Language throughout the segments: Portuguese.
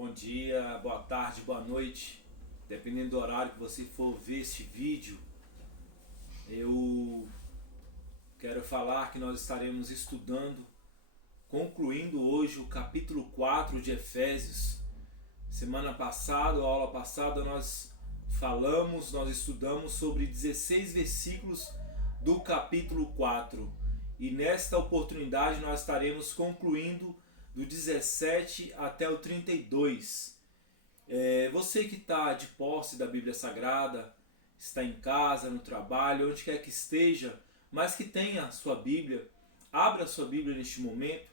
Bom dia, boa tarde, boa noite. Dependendo do horário que você for ver este vídeo, eu quero falar que nós estaremos estudando, concluindo hoje o capítulo 4 de Efésios. Semana passada, aula passada, nós estudamos sobre 16 versículos do capítulo 4. E nesta oportunidade nós estaremos concluindo do 17 até o 32. Você que está de posse da Bíblia Sagrada, está em casa, no trabalho, onde quer que esteja, mas que tenha a sua Bíblia, abra a sua Bíblia neste momento.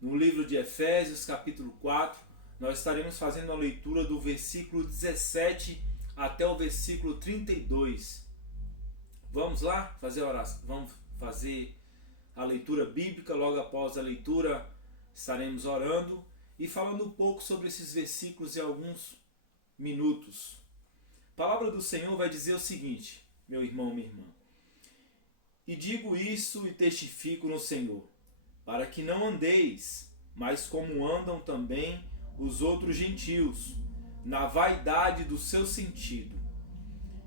No livro de Efésios, capítulo 4, nós estaremos fazendo a leitura do versículo 17 até o versículo 32. Vamos lá fazer a oração, vamos fazer a leitura bíblica. Logo após a leitura estaremos orando e falando um pouco sobre esses versículos em alguns minutos. A palavra do Senhor vai dizer o seguinte, meu irmão, minha irmã: e digo isso e testifico no Senhor, para que não andeis, mas como andam também os outros gentios, na vaidade do seu sentido,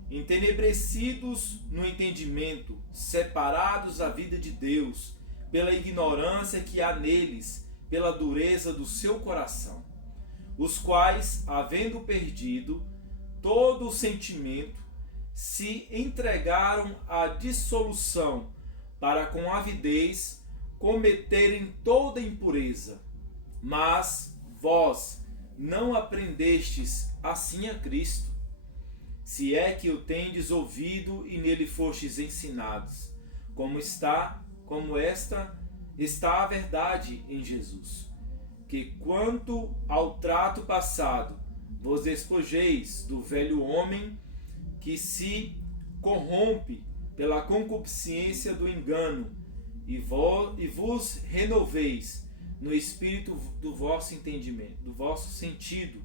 entenebrecidos no entendimento, separados da vida de Deus, pela ignorância que há neles, pela dureza do seu coração, os quais, havendo perdido todo o sentimento, se entregaram à dissolução, para com avidez cometerem toda impureza. Mas vós não aprendestes assim a Cristo, se é que o tendes ouvido e nele fostes ensinados, como esta está a verdade em Jesus, que quanto ao trato passado, vos despojeis do velho homem que se corrompe pela concupiscência do engano, e vos renoveis no espírito do vosso entendimento, do vosso sentido,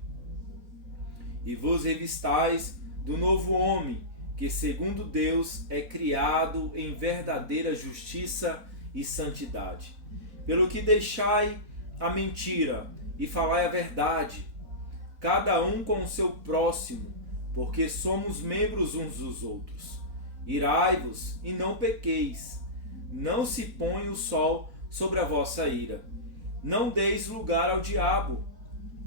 e vos revistais do novo homem, que segundo Deus é criado em verdadeira justiça e santidade. Pelo que deixai a mentira e falai a verdade, cada um com o seu próximo, porque somos membros uns dos outros. Irai-vos e não pequeis, não se põe o sol sobre a vossa ira. Não deis lugar ao diabo.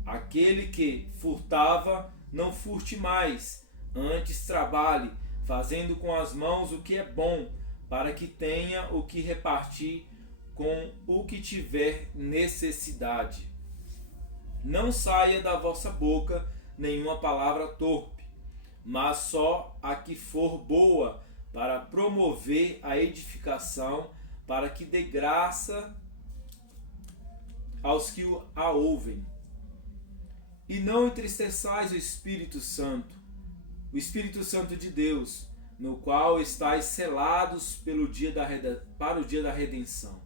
Aquele que furtava, não furte mais, antes trabalhe, fazendo com as mãos o que é bom, para que tenha o que repartir com o que tiver necessidade. Não saia da vossa boca nenhuma palavra torpe, mas só a que for boa, para promover a edificação, para que dê graça aos que a ouvem. E não entristeçais o Espírito Santo de Deus, no qual estáis selados para o dia da redenção.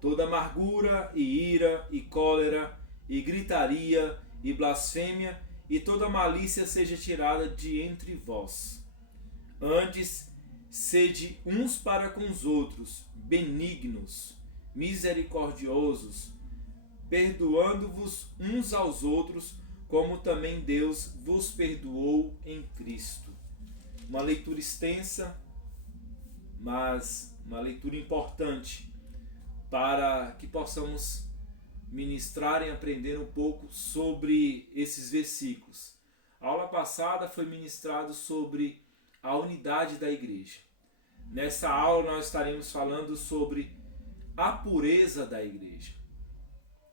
Toda amargura e ira e cólera e gritaria e blasfêmia e toda malícia seja tirada de entre vós. Antes, sede uns para com os outros, benignos, misericordiosos, perdoando-vos uns aos outros, como também Deus vos perdoou em Cristo. Uma leitura extensa, mas uma leitura importante para que possamos ministrar e aprender um pouco sobre esses versículos. A aula passada foi ministrado sobre a unidade da igreja. Nessa aula nós estaremos falando sobre a pureza da igreja.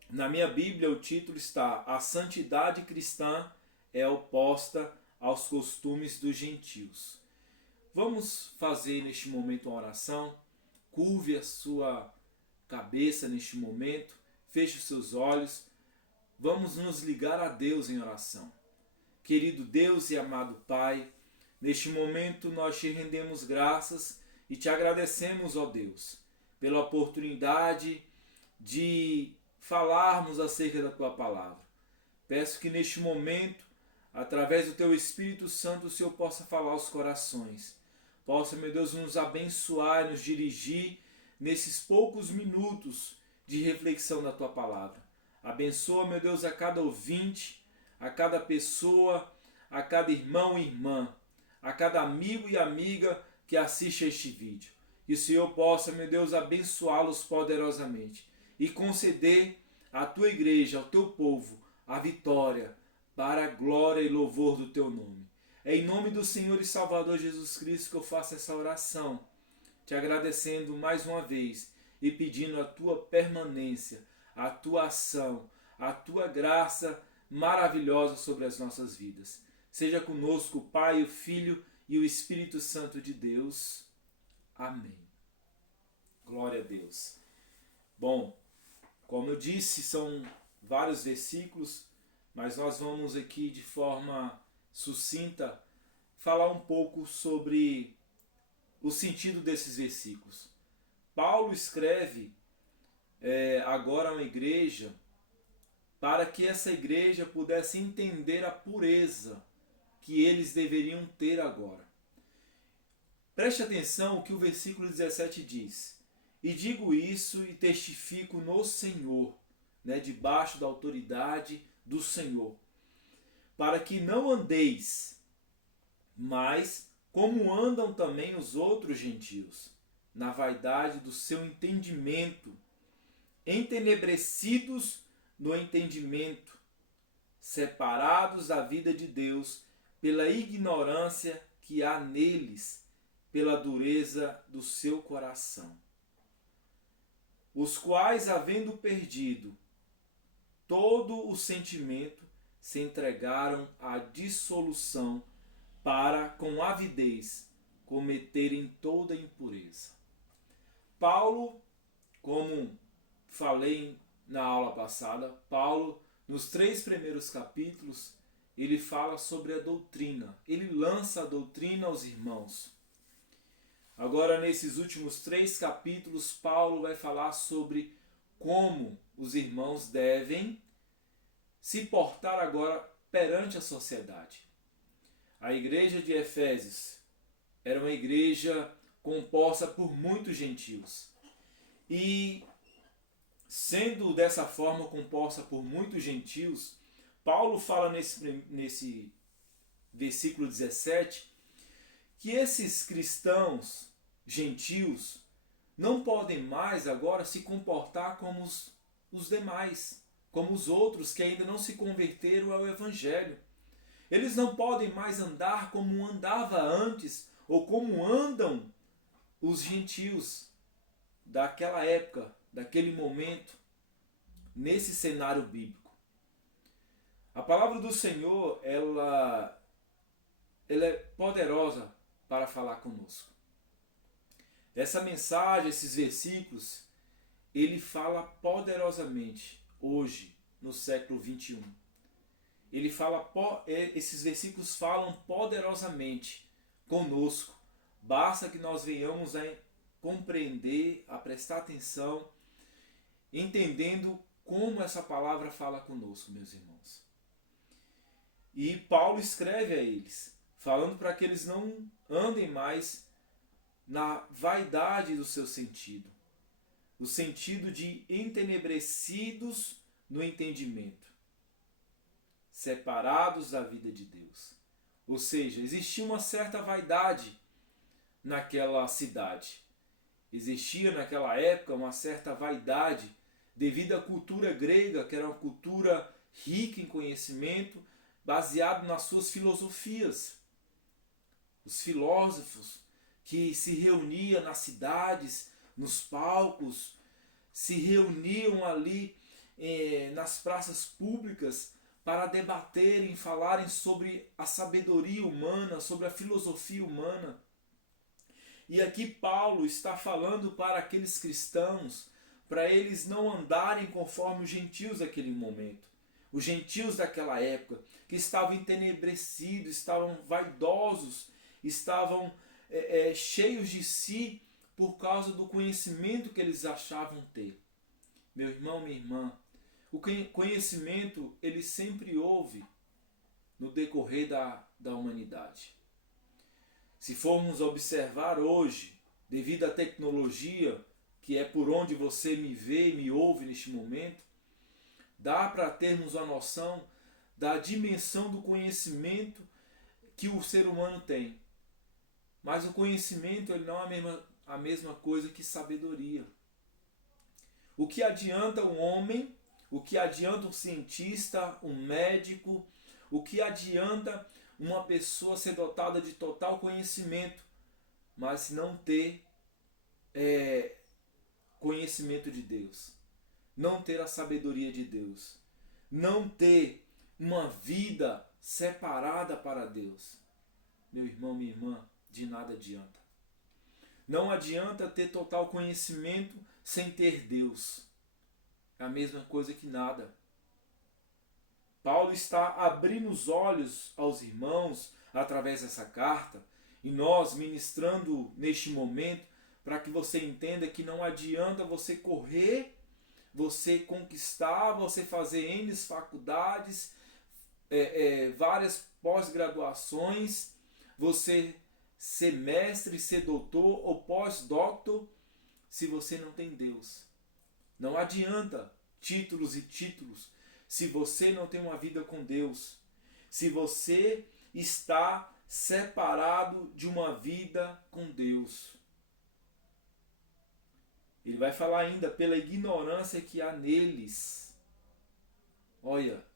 Na minha Bíblia o título está: A santidade cristã é oposta aos costumes dos gentios. Vamos fazer neste momento uma oração. Curve a sua cabeça neste momento, feche os seus olhos. Vamos nos ligar a Deus em oração. Querido Deus e amado Pai, neste momento nós te rendemos graças e te agradecemos, ó Deus, pela oportunidade de falarmos acerca da tua palavra. Peço que neste momento, através do teu Espírito Santo, o Senhor possa falar aos corações. Possa, meu Deus, nos abençoar, nos dirigir nesses poucos minutos de reflexão da tua palavra. Abençoa, meu Deus, a cada ouvinte, a cada pessoa, a cada irmão e irmã, a cada amigo e amiga que assiste a este vídeo. Que o Senhor possa, meu Deus, abençoá-los poderosamente e conceder à tua igreja, ao teu povo, a vitória para a glória e louvor do teu nome. É em nome do Senhor e Salvador Jesus Cristo que eu faço essa oração, te agradecendo mais uma vez e pedindo a tua permanência, a tua ação, a tua graça maravilhosa sobre as nossas vidas. Seja conosco o Pai, o Filho e o Espírito Santo de Deus. Amém. Glória a Deus. Bom, como eu disse, são vários versículos, mas nós vamos aqui de forma sucinta falar um pouco sobre o sentido desses versículos. Paulo escreve agora a uma igreja para que essa igreja pudesse entender a pureza que eles deveriam ter agora. Preste atenção o que o versículo 17 diz. E digo isso e testifico no Senhor, debaixo da autoridade do Senhor, para que não andeis, mas como andam também os outros gentios, na vaidade do seu entendimento, entenebrecidos no entendimento, separados da vida de Deus pela ignorância que há neles, pela dureza do seu coração. Os quais, havendo perdido todo o sentimento, se entregaram à dissolução para, com avidez, cometerem toda impureza. Paulo, como falei na aula passada, Paulo, nos 3 primeiros capítulos, ele fala sobre a doutrina. Ele lança a doutrina aos irmãos. Agora, nesses últimos 3 capítulos, Paulo vai falar sobre como os irmãos devem se portar agora perante a sociedade. A igreja de Efésios era uma igreja composta por muitos gentios. E, sendo dessa forma composta por muitos gentios, Paulo fala nesse versículo 17 que esses cristãos gentios não podem mais agora se comportar como os demais, como os outros que ainda não se converteram ao Evangelho. Eles não podem mais andar como andava antes ou como andam os gentios daquela época, daquele momento, nesse cenário bíblico. A palavra do Senhor, ela é poderosa para falar conosco. Essa mensagem, esses versículos, ele fala poderosamente hoje, no século 21. Esses versículos falam poderosamente conosco. Basta que nós venhamos a compreender, a prestar atenção, entendendo como essa palavra fala conosco, meus irmãos. E Paulo escreve a eles, falando para que eles não andem mais na vaidade do seu sentido, o sentido de entenebrecidos no entendimento, separados da vida de Deus. Ou seja, existia uma certa vaidade naquela cidade. Existia naquela época uma certa vaidade devido à cultura grega, que era uma cultura rica em conhecimento, baseado nas suas filosofias. Os filósofos que se reuniam nas cidades, nos palcos, se reuniam ali nas praças públicas para debaterem, falarem sobre a sabedoria humana, sobre a filosofia humana. E aqui Paulo está falando para aqueles cristãos, para eles não andarem conforme os gentios daquele momento. Os gentios daquela época, que estavam entenebrecidos, estavam vaidosos, estavam cheios de si por causa do conhecimento que eles achavam ter. Meu irmão, minha irmã, o conhecimento ele sempre houve no decorrer da humanidade. Se formos observar hoje, devido à tecnologia, que é por onde você me vê e me ouve neste momento, Dá para termos uma noção da dimensão do conhecimento que o ser humano tem. Mas o conhecimento ele não é a mesma coisa que sabedoria. O que adianta um homem, o que adianta um cientista, um médico, o que adianta uma pessoa ser dotada de total conhecimento, mas não ter conhecimento de Deus, não ter a sabedoria de Deus, não ter uma vida separada para Deus? Meu irmão, minha irmã, de nada adianta. Não adianta ter total conhecimento sem ter Deus. É a mesma coisa que nada. Paulo está abrindo os olhos aos irmãos através dessa carta, e nós ministrando neste momento para que você entenda que não adianta você correr, você conquistar, você fazer N faculdades, várias pós-graduações, você ser mestre, ser doutor ou pós-doutor, se você não tem Deus. Não adianta títulos e títulos se você não tem uma vida com Deus. Se você está separado de uma vida com Deus. Ele vai falar ainda pela ignorância que há neles.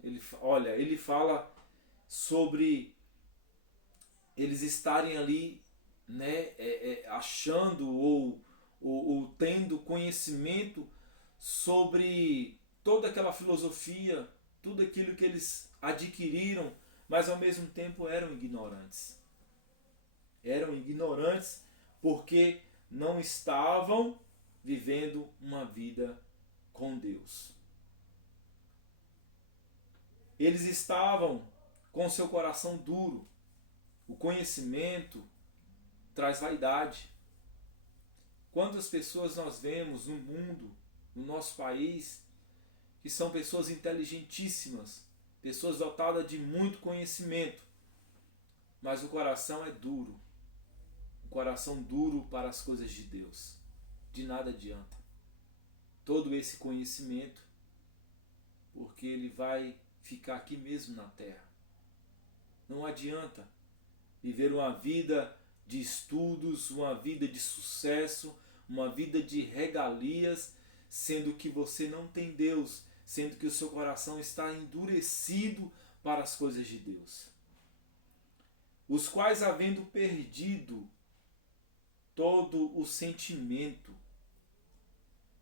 Ele fala sobre eles estarem ali, né, achando ou tendo conhecimento sobre toda aquela filosofia, tudo aquilo que eles adquiriram, mas ao mesmo tempo eram ignorantes. Eram ignorantes porque não estavam vivendo uma vida com Deus. Eles estavam com seu coração duro. O conhecimento traz vaidade. Quantas pessoas nós vemos no mundo, no nosso país, que são pessoas inteligentíssimas, pessoas dotadas de muito conhecimento, mas o coração é duro. Um coração duro para as coisas de Deus. De nada adianta todo esse conhecimento, porque ele vai ficar aqui mesmo na terra. Não adianta viver uma vida de estudos, uma vida de sucesso, uma vida de regalias, sendo que você não tem Deus, sendo que o seu coração está endurecido para as coisas de Deus. Os quais, havendo perdido todo o sentimento,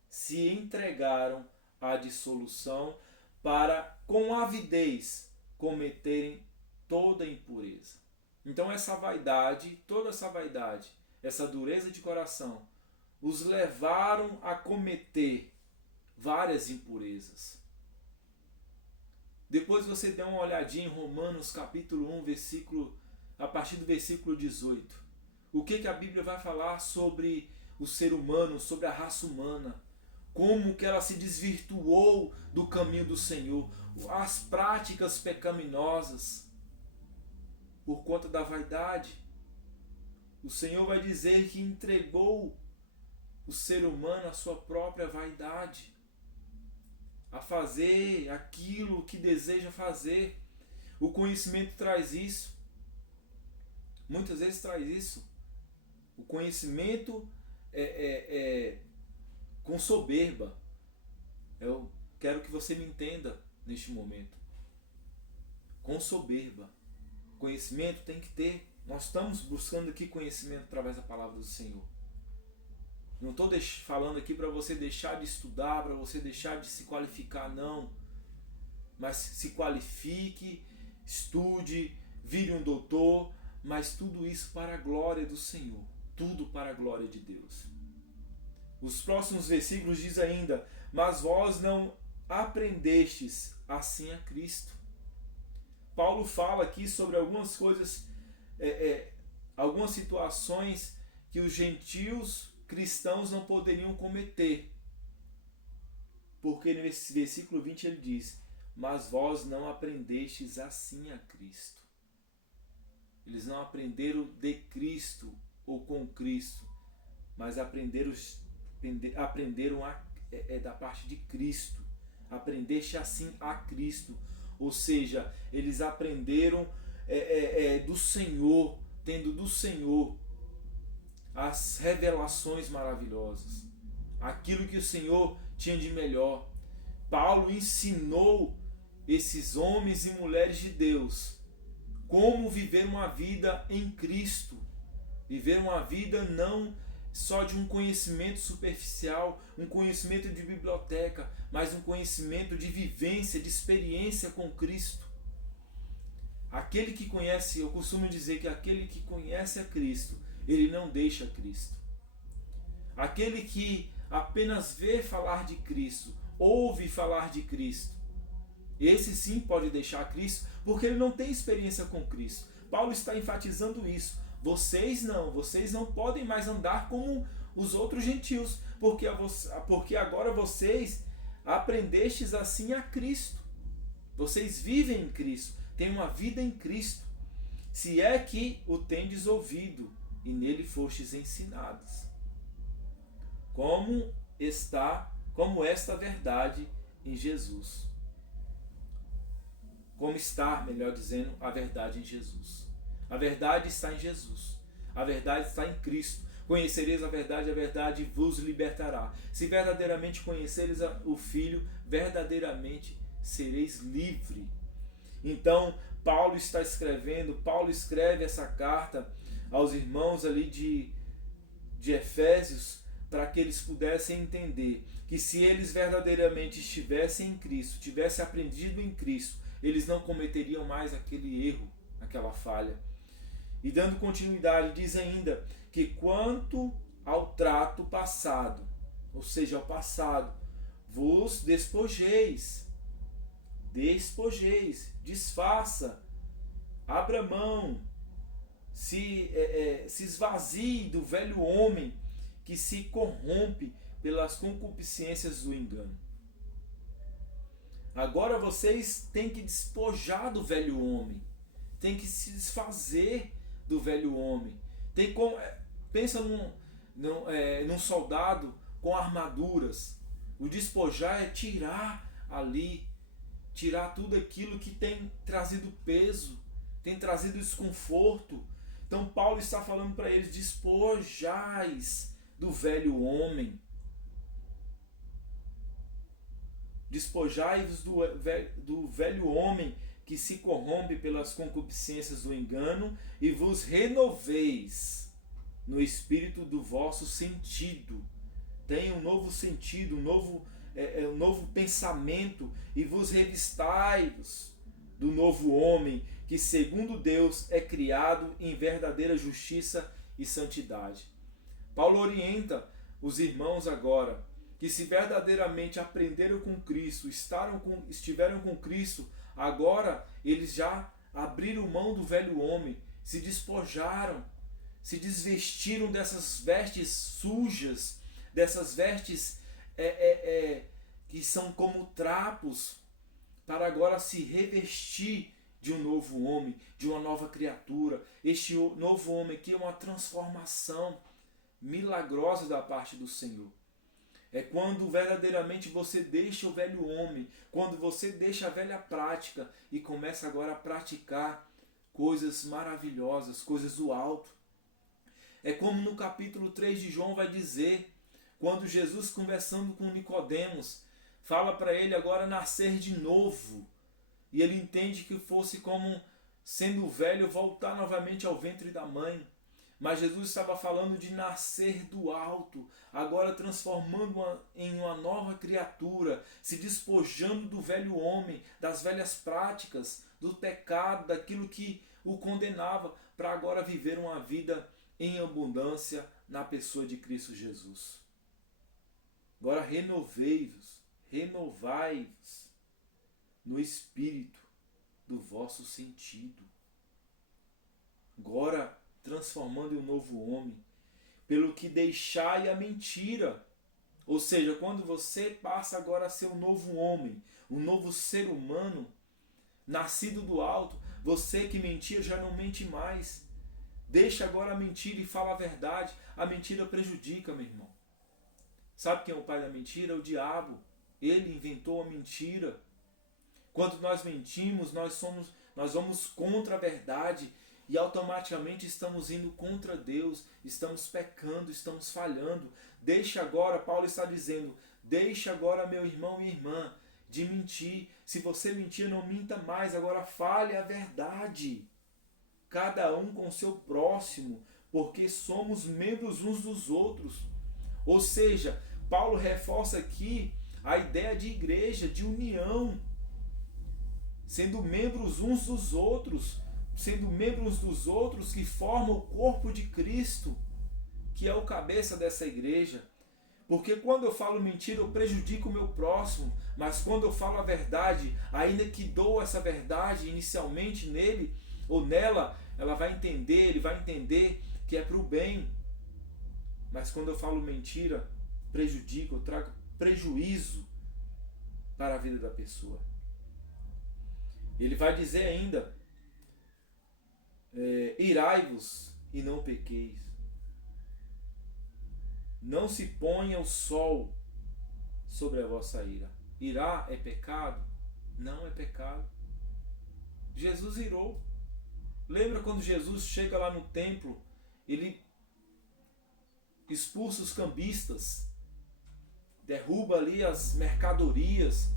se entregaram à dissolução para, com avidez, cometerem toda impureza. Então essa vaidade, toda essa vaidade, essa dureza de coração, os levaram a cometer várias impurezas. Depois você dá uma olhadinha em Romanos capítulo 1, a partir do versículo 18. O que a Bíblia vai falar sobre o ser humano, sobre a raça humana? Como que ela se desvirtuou do caminho do Senhor, as práticas pecaminosas por conta da vaidade. O Senhor vai dizer que entregou o ser humano à sua própria vaidade, a fazer aquilo que deseja fazer. O conhecimento traz isso. Muitas vezes traz isso. O conhecimento com soberba. Eu quero que você me entenda neste momento. Com soberba. Conhecimento tem que ter. Nós estamos buscando aqui conhecimento através da palavra do Senhor. Não estou falando aqui para você deixar de estudar, para você deixar de se qualificar, não. Mas se qualifique, estude, vire um doutor, mas tudo isso para a glória do Senhor. Tudo para a glória de Deus. Os próximos versículos diz ainda: mas vós não aprendestes assim a Cristo. Paulo fala aqui sobre algumas coisas, algumas situações que os gentios cristãos não poderiam cometer. Porque nesse versículo 20 ele diz: mas vós não aprendestes assim a Cristo. Eles não aprenderam de Cristo ou com Cristo, mas aprenderam da parte de Cristo. aprendeste assim a Cristo. Ou seja, eles aprenderam do Senhor, tendo do Senhor as revelações maravilhosas, aquilo que o Senhor tinha de melhor. Paulo ensinou esses homens e mulheres de Deus como viver uma vida em Cristo, viver uma vida não só de um conhecimento superficial, um conhecimento de biblioteca, mas um conhecimento de vivência, de experiência com Cristo. Aquele que conhece, eu costumo dizer que aquele que conhece a Cristo, ele não deixa Cristo. Aquele que apenas vê falar de Cristo, ouve falar de Cristo, esse sim pode deixar Cristo, porque ele não tem experiência com Cristo. Paulo está enfatizando isso. Vocês não podem mais andar como os outros gentios, porque agora vocês aprendestes assim a Cristo. Vocês vivem em Cristo, têm uma vida em Cristo, se é que o tendes ouvido e nele fostes ensinados. Como esta verdade em Jesus. Como está, melhor dizendo, a verdade em Jesus. A verdade está em Jesus. A verdade está em Cristo. Conhecereis a verdade vos libertará. Se verdadeiramente conhecereis o Filho, verdadeiramente sereis livre. Então, Paulo escreve essa carta aos irmãos ali de Efésios, para que eles pudessem entender que se eles verdadeiramente estivessem em Cristo, tivessem aprendido em Cristo, eles não cometeriam mais aquele erro, aquela falha. E dando continuidade, diz ainda que quanto ao trato passado, ou seja, ao passado, vos despojeis, desfaça, abra mão, se esvazie do velho homem que se corrompe pelas concupiscências do engano. Agora vocês têm que despojar do velho homem, têm que se desfazer do velho homem. Pensa num soldado com armaduras. O despojar é tirar tudo aquilo que tem trazido peso, tem trazido desconforto. Então Paulo está falando para eles: despojais do velho homem. Despojai-vos do velho homem que se corrompe pelas concupiscências do engano e vos renoveis no espírito do vosso sentido. Tenha um novo sentido, um novo pensamento, e vos revistai-vos do novo homem que segundo Deus é criado em verdadeira justiça e santidade. Paulo orienta os irmãos agora que se verdadeiramente aprenderam com Cristo, estiveram com Cristo, agora eles já abriram mão do velho homem, se despojaram, se desvestiram dessas vestes sujas, dessas vestes que são como trapos, para agora se revestir de um novo homem, de uma nova criatura. Este novo homem aqui é uma transformação milagrosa da parte do Senhor. É quando verdadeiramente você deixa o velho homem, quando você deixa a velha prática e começa agora a praticar coisas maravilhosas, coisas do alto. É como no capítulo 3 de João vai dizer, quando Jesus, conversando com Nicodemos, fala para ele agora nascer de novo. E ele entende que fosse como, sendo velho, voltar novamente ao ventre da mãe. Mas Jesus estava falando de nascer do alto, agora transformando em uma nova criatura, se despojando do velho homem, das velhas práticas, do pecado, daquilo que o condenava, para agora viver uma vida em abundância na pessoa de Cristo Jesus. Agora renovai-vos no espírito do vosso sentido. Agora transformando em um novo homem, pelo que deixai a mentira. Ou seja, quando você passa agora a ser um novo homem, um novo ser humano, nascido do alto, você que mentia já não mente mais. Deixa agora a mentira e fala a verdade. A mentira prejudica, meu irmão. Sabe quem é o pai da mentira? É o diabo. Ele inventou a mentira. Quando nós mentimos, nós vamos contra a verdade e automaticamente estamos indo contra Deus, estamos pecando, estamos falhando. Deixa agora, Paulo está dizendo, deixa agora, meu irmão e irmã, de mentir. Se você mentir, não minta mais, agora fale a verdade. Cada um com o seu próximo, porque somos membros uns dos outros. Ou seja, Paulo reforça aqui a ideia de igreja, de união, sendo membros uns dos outros, sendo membros dos outros que formam o corpo de Cristo, que é o cabeça dessa igreja. Porque quando eu falo mentira, eu prejudico o meu próximo, mas quando eu falo a verdade, ainda que dou essa verdade inicialmente nele ou nela, ela vai entender, ele vai entender que é para o bem. Mas quando eu falo mentira, prejudico, eu trago prejuízo para a vida da pessoa. Ele vai dizer ainda, irai-vos e não pequeis. Não se ponha o sol sobre a vossa ira. Irá é pecado? Não é pecado. Jesus irou. Lembra quando Jesus chega lá no templo, ele expulsa os cambistas, derruba ali as mercadorias.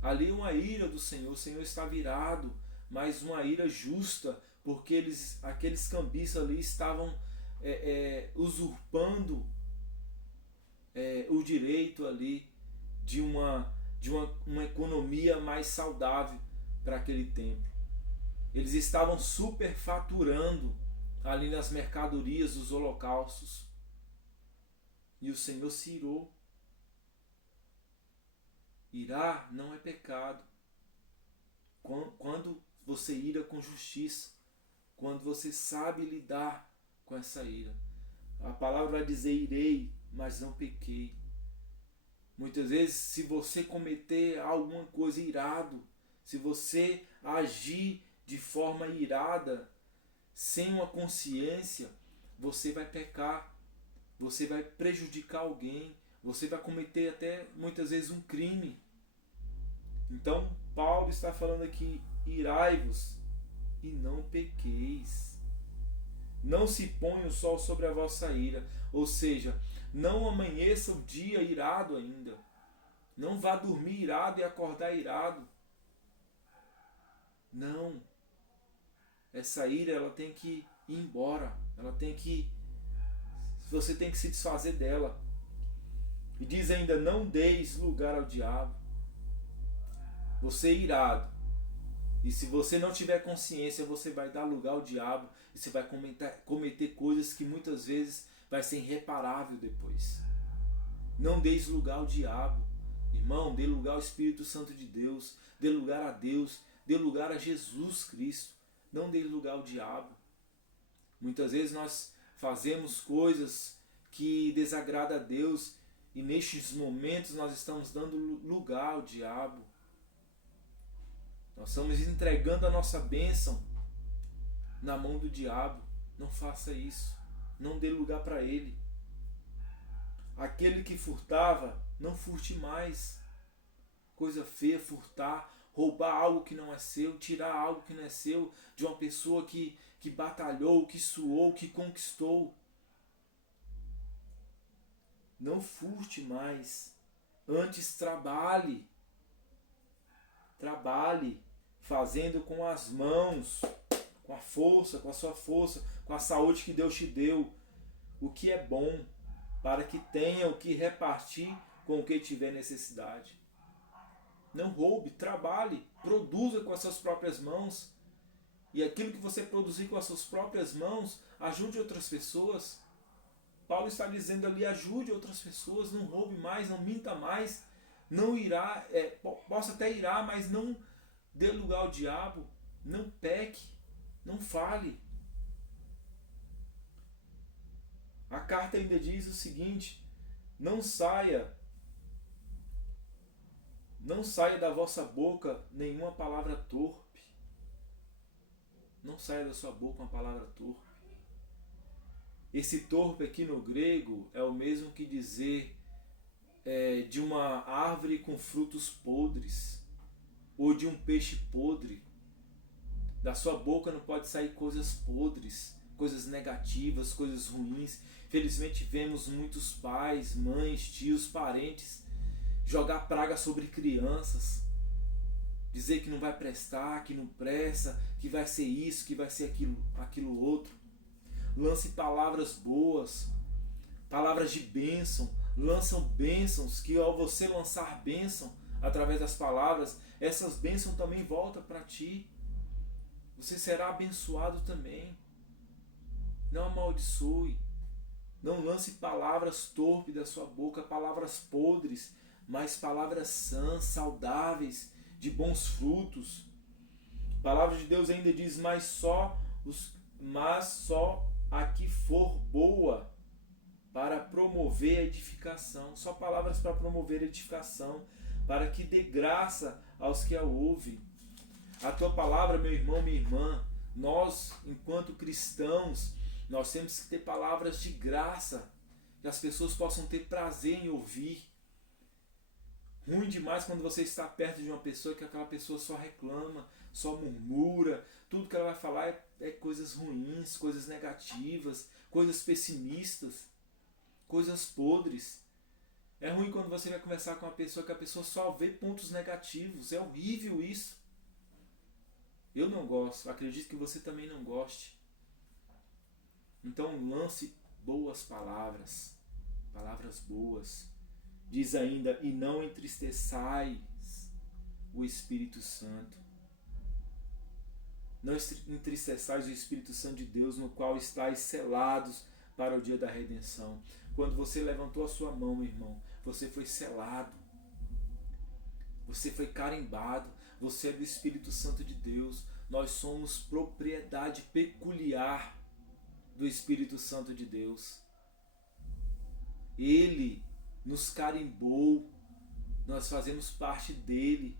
Ali uma ira do Senhor, o Senhor está virado, mas uma ira justa, porque aqueles cambistas ali estavam usurpando o direito ali de uma economia mais saudável para aquele tempo. Eles estavam superfaturando ali nas mercadorias dos holocaustos. E o Senhor se irou. Irar não é pecado. Quando você ira com justiça, quando você sabe lidar com essa ira. A palavra vai dizer irei, mas não pequei. Muitas vezes, se você cometer alguma coisa irado, se você agir de forma irada, sem uma consciência, você vai pecar, você vai prejudicar alguém, você vai cometer até muitas vezes um crime. Então, Paulo está falando aqui, irai-vos e não pequeis. Não se ponha o sol sobre a vossa ira. Ou seja, não amanheça o dia irado ainda. Não vá dormir irado e acordar irado. Não. Essa ira, ela tem que ir embora. Você tem que se desfazer dela. E diz ainda, não deis lugar ao diabo. Você é irado. E se você não tiver consciência, você vai dar lugar ao diabo. E você vai cometer coisas que muitas vezes vai ser irreparável depois. Não deis lugar ao diabo. Irmão, dê lugar ao Espírito Santo de Deus. Dê lugar a Deus. Dê lugar a Jesus Cristo. Não dê lugar ao diabo. Muitas vezes nós fazemos coisas que desagradam a Deus. E nestes momentos nós estamos dando lugar ao diabo. Nós estamos entregando a nossa bênção na mão do diabo. Não faça isso. Não dê lugar para ele. Aquele que furtava, não furte mais. Coisa feia, furtar, roubar algo que não é seu, tirar algo que não é seu, de uma pessoa que batalhou, que suou, que conquistou. Não furte mais. Antes trabalhe. Trabalhe fazendo com as mãos, com a força, com a sua força, com a saúde que Deus te deu, o que é bom, para que tenha o que repartir com o que tiver necessidade. Não roube, trabalhe, produza com as suas próprias mãos. E aquilo que você produzir com as suas próprias mãos, ajude outras pessoas. Paulo está dizendo ali, ajude outras pessoas, não roube mais, não minta mais, não irá, possa até irar, mas não dê lugar ao diabo, não peque, não fale. A carta ainda diz o seguinte, não saia da vossa boca nenhuma palavra torpe. Não saia da sua boca uma palavra torpe. Esse torpe aqui no grego é o mesmo que dizer de uma árvore com frutos podres, ou de um peixe podre. Da sua boca não pode sair coisas podres, coisas negativas, coisas ruins. Felizmente vemos muitos pais, mães, tios, parentes jogar praga sobre crianças, dizer que não vai prestar, que não presta, que vai ser isso, que vai ser aquilo outro. Lance palavras boas, palavras de bênção, lançam bênçãos, que ao você lançar bênção através das palavras, essas bênçãos também voltam para ti. Você será abençoado também. Não amaldiçoe. Não lance palavras torpes da sua boca, palavras podres, mas palavras sãs, saudáveis, de bons frutos. A palavra de Deus ainda diz, mas só a que for boa para promover a edificação. Só palavras para promover a edificação, para que dê graça aos que a ouvem. A tua palavra, meu irmão, minha irmã, nós, enquanto cristãos, nós temos que ter palavras de graça, que as pessoas possam ter prazer em ouvir. Ruim demais quando você está perto de uma pessoa que aquela pessoa só reclama, só murmura, tudo que ela vai falar é coisas ruins, coisas negativas, coisas pessimistas, coisas podres. É ruim quando você vai conversar com uma pessoa que a pessoa só vê pontos negativos, é horrível isso. Eu não gosto, acredito que você também não goste. Então lance boas palavras, palavras boas. Diz ainda, e não entristeçais o Espírito Santo. Não entristeçais o Espírito Santo de Deus, no qual estáis selados para o dia da redenção. Quando você levantou a sua mão, meu irmão, você foi selado. Você foi carimbado. Você é do Espírito Santo de Deus. Nós somos propriedade peculiar do Espírito Santo de Deus. Ele nos carimbou, nós fazemos parte dele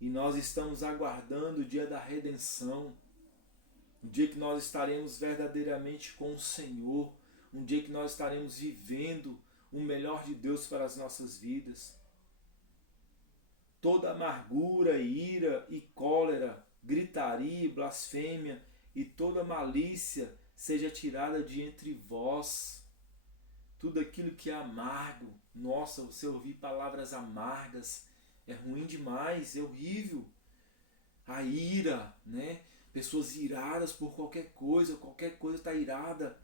e nós estamos aguardando o dia da redenção, o dia que nós estaremos verdadeiramente com o Senhor, um dia que nós estaremos vivendo o melhor de Deus para as nossas vidas. Toda amargura, ira e cólera, gritaria e blasfêmia e toda malícia seja tirada de entre vós. Tudo aquilo que é amargo, nossa, você ouvir palavras amargas, é ruim demais, é horrível. A ira, né? Pessoas iradas por qualquer coisa está irada,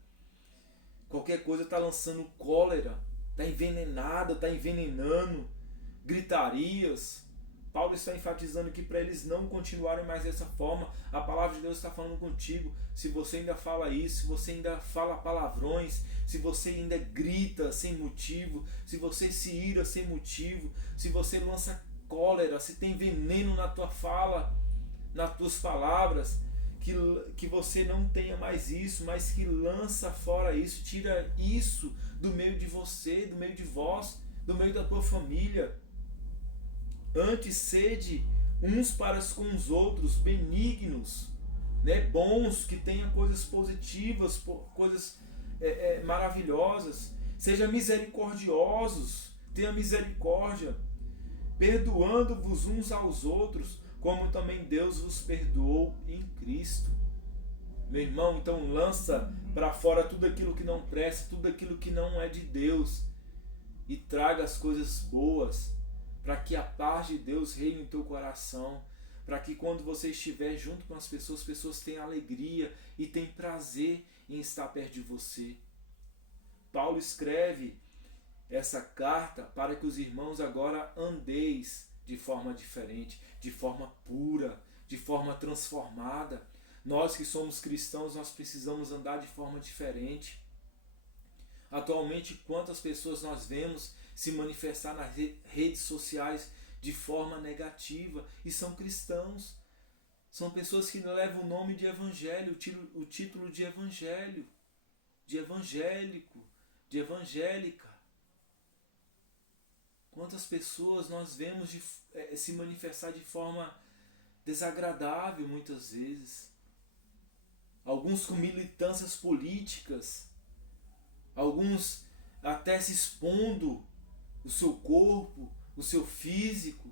qualquer coisa está lançando cólera, está envenenada, está envenenando, gritarias. Paulo está enfatizando aqui para eles não continuarem mais dessa forma. A palavra de Deus está falando contigo. Se você ainda fala isso, se você ainda fala palavrões, se você ainda grita sem motivo, se você se ira sem motivo, se você lança cólera, se tem veneno na tua fala, nas tuas palavras, que você não tenha mais isso, mas que lança fora isso, tira isso do meio de você, do meio de vós, do meio da tua família. Antes sede uns para com os outros, benignos, né? Bons, que tenham coisas positivas, coisas maravilhosas. Seja misericordiosos, tenha misericórdia, perdoando-vos uns aos outros, como também Deus vos perdoou em Cristo. Meu irmão, então lança para fora tudo aquilo que não presta, tudo aquilo que não é de Deus, e traga as coisas boas, para que a paz de Deus reine em teu coração, para que quando você estiver junto com as pessoas tenham alegria e tenham prazer em estar perto de você. Paulo escreve essa carta para que os irmãos agora andeis de forma diferente, de forma pura, de forma transformada. Nós que somos cristãos, nós precisamos andar de forma diferente. Atualmente, quantas pessoas nós vemos se manifestar nas redes sociais de forma negativa e são cristãos. São pessoas que levam o nome de evangelho, o título de evangelho, de evangélico, de evangélica. Quantas pessoas nós vemos se manifestar de forma desagradável muitas vezes. Alguns com militâncias políticas, alguns até se expondo o seu corpo, o seu físico,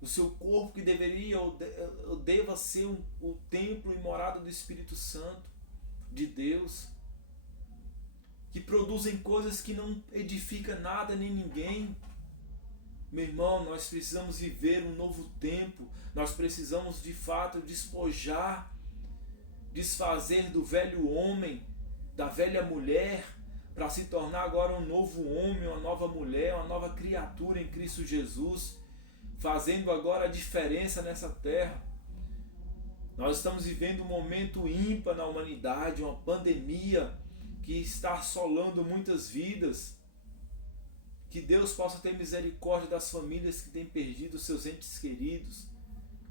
o seu corpo que deveria ou deva ser o templo e morada do Espírito Santo de Deus, que produzem coisas que não edificam nada nem ninguém. Meu irmão, nós precisamos viver um novo tempo, nós precisamos de fato despojar, desfazer do velho homem, da velha mulher, para se tornar agora um novo homem, uma nova mulher, uma nova criatura em Cristo Jesus, fazendo agora a diferença nessa terra. Nós estamos vivendo um momento ímpar na humanidade, uma pandemia que está assolando muitas vidas. Que Deus possa ter misericórdia das famílias que têm perdido seus entes queridos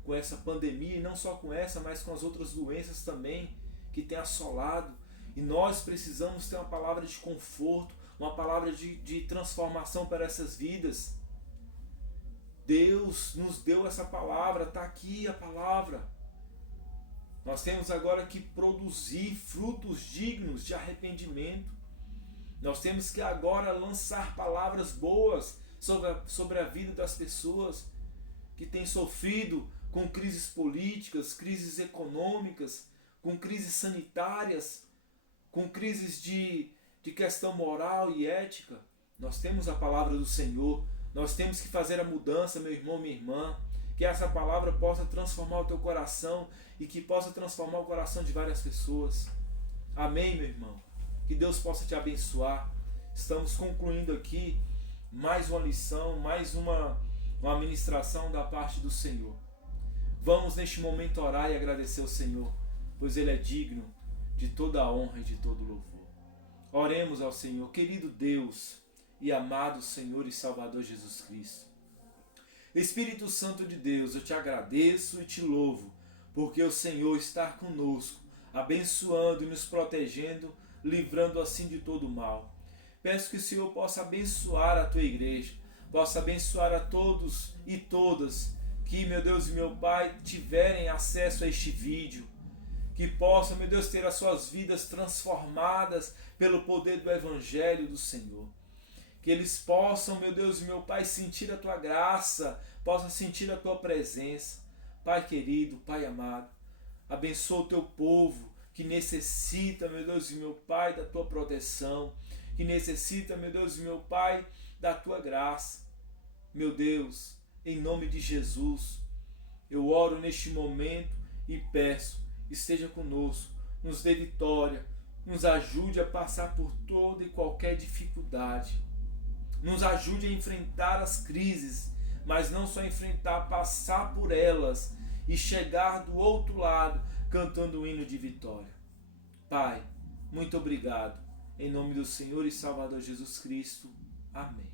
com essa pandemia, e não só com essa, mas com as outras doenças também que têm assolado. E nós precisamos ter uma palavra de conforto, uma palavra de transformação para essas vidas. Deus nos deu essa palavra, está aqui a palavra. Nós temos agora que produzir frutos dignos de arrependimento. Nós temos que agora lançar palavras boas sobre a vida das pessoas que têm sofrido com crises políticas, crises econômicas, com crises sanitárias, com crises de questão moral e ética. Nós temos a palavra do Senhor. Nós temos que fazer a mudança, meu irmão, minha irmã. Que essa palavra possa transformar o teu coração e que possa transformar o coração de várias pessoas. Amém, meu irmão? Que Deus possa te abençoar. Estamos concluindo aqui mais uma lição, mais uma ministração da parte do Senhor. Vamos neste momento orar e agradecer ao Senhor, pois Ele é digno de toda a honra e de todo louvor. Oremos ao Senhor. Querido Deus e amado Senhor e Salvador Jesus Cristo, Espírito Santo de Deus, eu te agradeço e te louvo, porque o Senhor está conosco, abençoando e nos protegendo, livrando assim de todo mal. Peço que o Senhor possa abençoar a tua igreja, possa abençoar a todos e todas que, meu Deus e meu Pai, tiverem acesso a este vídeo, que possam, meu Deus, ter as suas vidas transformadas pelo poder do Evangelho do Senhor. Que eles possam, meu Deus e meu Pai, sentir a tua graça, possam sentir a tua presença. Pai querido, Pai amado, abençoa o teu povo que necessita, meu Deus e meu Pai, da tua proteção, que necessita, meu Deus e meu Pai, da tua graça. Meu Deus, em nome de Jesus, eu oro neste momento e peço, esteja conosco, nos dê vitória, nos ajude a passar por toda e qualquer dificuldade. Nos ajude a enfrentar as crises, mas não só enfrentar, passar por elas e chegar do outro lado cantando um hino de vitória. Pai, muito obrigado. Em nome do Senhor e Salvador Jesus Cristo. Amém.